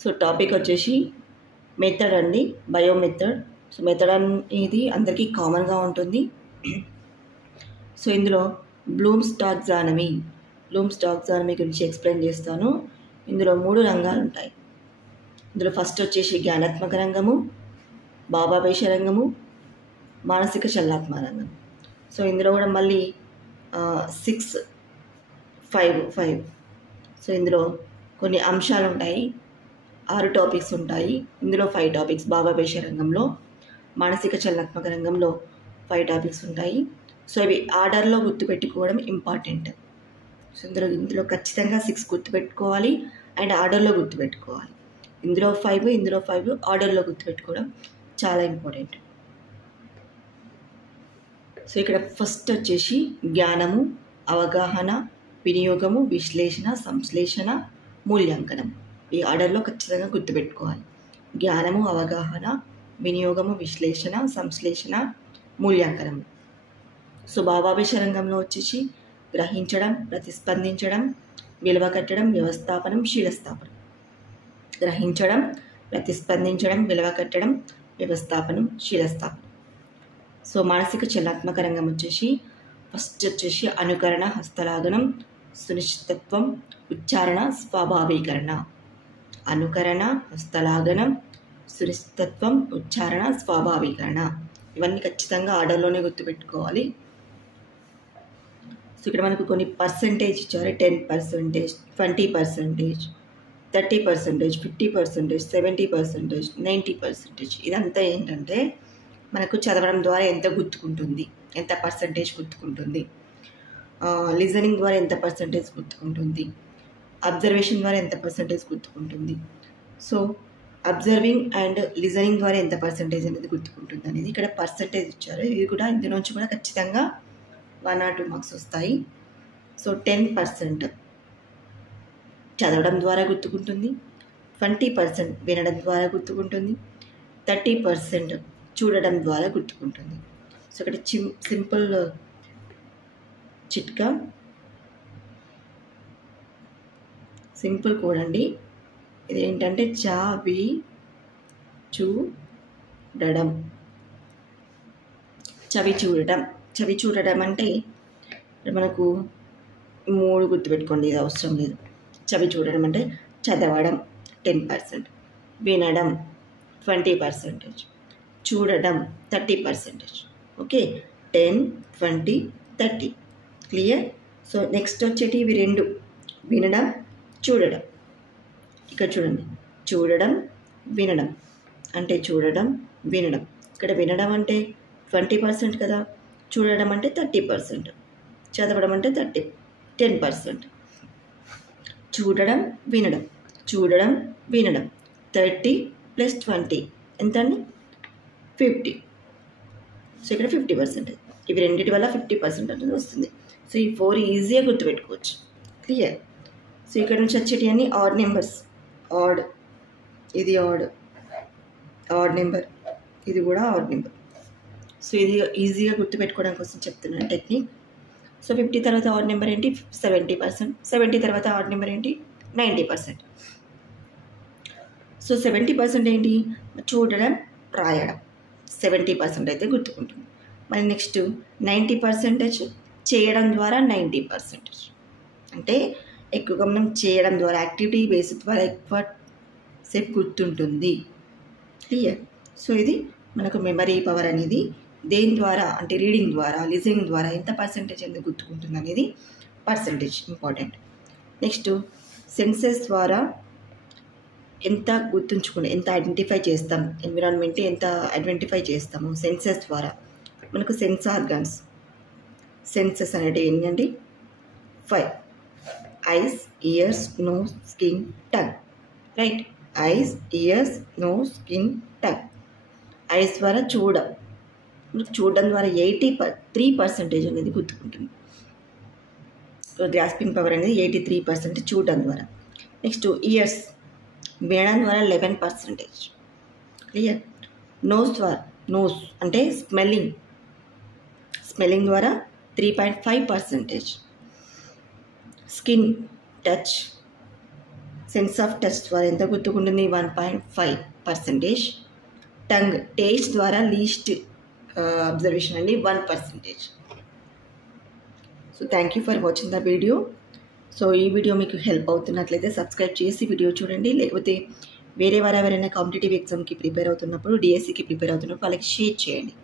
So topic వచ్చేసి method అండి, bio method. So method అనేది అందరికీ కామన్గా ఉంటుంది. సో ఇందులో బ్లూమ్స్ టాక్సానమీ గురించి ఎక్స్ప్లెయిన్ చేస్తాను. ఇందులో 3 రంగాలు ఉంటాయి. ఇందులో ఫస్ట్ వచ్చేసి జ్ఞానాత్మక రంగము, భావావేశ రంగము, మానసిక చలనాత్మక రంగం. సో ఇందులో కూడా మళ్ళీ 5 సో ఇందులో కొన్ని అంశాలు ఉంటాయి, 6 టాపిక్స్ ఉంటాయి. ఇందులో 5 టాపిక్స్, భావావేశ రంగంలో, మానసిక చలనాత్మక రంగంలో 5 టాపిక్స్ ఉంటాయి. సో ఇవి ఆర్డర్లో గుర్తుపెట్టుకోవడం ఇంపార్టెంట్. సో ఇందులో ఖచ్చితంగా 6 గుర్తుపెట్టుకోవాలి అండ్ ఆర్డర్లో గుర్తుపెట్టుకోవాలి. ఇందులో 5 ఆర్డర్లో గుర్తుపెట్టుకోవడం చాలా ఇంపార్టెంట్. సో ఇక్కడ ఫస్ట్ వచ్చేసి జ్ఞానము, అవగాహన, వినియోగము, విశ్లేషణ, సంశ్లేషణ, మూల్యాంకనం. ఈ ఆర్డర్లో ఖచ్చితంగా గుర్తుపెట్టుకోవాలి. జ్ఞానము, అవగాహన, వినియోగము, విశ్లేషణ, సంశ్లేషణ, మూల్యాంకనం. సో భావావేశ రంగంలో వచ్చేసి గ్రహించడం, ప్రతిస్పందించడం, విలువ కట్టడం, వ్యవస్థాపనం, శీలస్థాపనం. గ్రహించడం, ప్రతిస్పందించడం, విలువ కట్టడం, వ్యవస్థాపనం, శీలస్థాపనం. సో మానసిక చలనాత్మక రంగం వచ్చేసి ఫస్ట్ వచ్చేసి అనుకరణ, హస్తలాగనం, సునిశ్చితత్వం, ఉచ్చారణ, స్వాభావీకరణ. అనుకరణ, హస్తలాగనం, సునిశ్చితత్వం, ఉచ్చారణ, స్వాభావీకరణ. ఇవన్నీ ఖచ్చితంగా ఆర్డర్లోనే గుర్తుపెట్టుకోవాలి. సో ఇక్కడ మనకు కొన్ని పర్సంటేజ్ ఇచ్చారు. 10%, 20%, 30%, 50%, 70%, 90%. ఇదంతా ఏంటంటే మనకు చదవడం ద్వారా ఎంత గుర్తుకుంటుంది, ఎంత పర్సంటేజ్ గుర్తుకుంటుంది, లిజనింగ్ ద్వారా ఎంత పర్సంటేజ్ గుర్తుకుంటుంది, అబ్జర్వేషన్ ద్వారా ఎంత పర్సంటేజ్ గుర్తుకుంటుంది. సో అబ్జర్వింగ్ అండ్ లిజనింగ్ ద్వారా ఎంత పర్సంటేజ్ అనేది గుర్తుకుంటుంది అనేది ఇక్కడ పర్సంటేజ్ ఇచ్చారు. ఇవి కూడా ఇందులోంచి కూడా ఖచ్చితంగా 1 or 2 మార్క్స్ వస్తాయి. సో 10% చదవడం ద్వారా గుర్తుకుంటుంది, 20% వినడం ద్వారా గుర్తుకుంటుంది, 30% చూడడం ద్వారా గుర్తుకుంటుంది. సో ఇక్కడ సింపుల్ చిట్కా, సింపుల్ కోడ్ అండి. ఇది ఏంటంటే చవి చూడడం. చవి చూడడం అంటే మనకు 3 గుర్తుపెట్టుకోండి, ఇది అవసరం లేదు. చవి చూడడం అంటే చదవడం 10%, వినడం 20%, చూడడం 30%. ఓకే, 10, 20, 30. క్లియర్? సో నెక్స్ట్ వచ్చేటి ఇవి 2, వినడం, చూడడం. ఇక్కడ చూడండి, చూడడం, వినడం అంటే చూడడం, వినడం. ఇక్కడ వినడం అంటే 20% కదా, చూడడం అంటే 30%, చదవడం అంటే 10%. చూడడం, వినడం, 30 + 20 ఎంత అండి? 50. సో ఇక్కడ 50%. ఇవి రెండింటి వల్ల 50% అనేది వస్తుంది. సో ఈ 4 ఈజీగా గుర్తుపెట్టుకోవచ్చు. క్లియర్? సో ఇక్కడ నుంచి వచ్చేటి అన్ని ఆడ్ నెంబర్స్. ఆడ్, ఇది ఆడ్ నెంబర్, ఇది కూడా ఆడ్ నెంబర్. సో ఇది ఈజీగా గుర్తుపెట్టుకోవడం కోసం చెప్తున్నాను టెక్నిక్. సో 50 తర్వాత ఆడ్ నెంబర్ ఏంటి? 70%. 70 తర్వాత ఆడ్ నెంబర్ ఏంటి? 90%. సో 70% ఏంటి? చూడడం, రాయడం. 70% అయితే గుర్తుకుంటుంది. మరి నెక్స్ట్ 90% చేయడం ద్వారా 90%. అంటే ఎక్కువగా మనం చేయడం ద్వారా, యాక్టివిటీ బేస్ ద్వారా ఎక్కువ సేపు గుర్తుంటుంది. క్లియర్? సో ఇది మనకు మెమరీ పవర్ అనేది దేని ద్వారా అంటే రీడింగ్ ద్వారా, లిజనింగ్ ద్వారా ఎంత పర్సంటేజ్ ఎందుకు గుర్తుకుంటుంది అనేది పర్సంటేజ్ ఇంపార్టెంట్. నెక్స్ట్ సెన్సెస్ ద్వారా ఎంత గుర్తుంచుకుని, ఎంత ఐడెంటిఫై చేస్తాం, ఎన్విరాన్మెంట్ ఎంత ఐడెంటిఫై చేస్తాము సెన్సెస్ ద్వారా. మనకు సెన్స్ ఆర్గన్స్, సెన్సెస్ అనేవి ఏంటండి? 5. Eyes, ears, nose, skin, tongue. Right? Eyes, ears, nose, skin, tongue. Eyes ద్వారా చూడడం ద్వారా 83% అనేది గుర్తుకుంటుంది. గ్రాస్పింగ్ పవర్ అనేది 83% చూడడం ద్వారా. నెక్స్ట్ ఇయర్స్, వినడం ద్వారా 11%. క్లియర్? నోస్ అంటే స్మెల్లింగ్ ద్వారా 3.5%. Skin, touch sense of touch ద్వారా ఎంత గుర్తుకుంటుంది 1.5%. టంగ్ టేస్ట్ ద్వారా లీస్ట్ అబ్జర్వేషన్ అండి 1%. So thank you for watching the video. So ఈ వీడియో మీకు హెల్ప్ అవుతున్నట్లయితే సబ్స్క్రైబ్ చేసి వీడియో చూడండి. లేకపోతే వేరే ఎవరైనా కాంపిటేటివ్ ఎగ్జామ్కి ప్రిపేర్ అవుతున్నప్పుడు, డిఎస్సికి ప్రిపేర్ అవుతున్నప్పుడు వాళ్ళకి షేర్ చేయండి.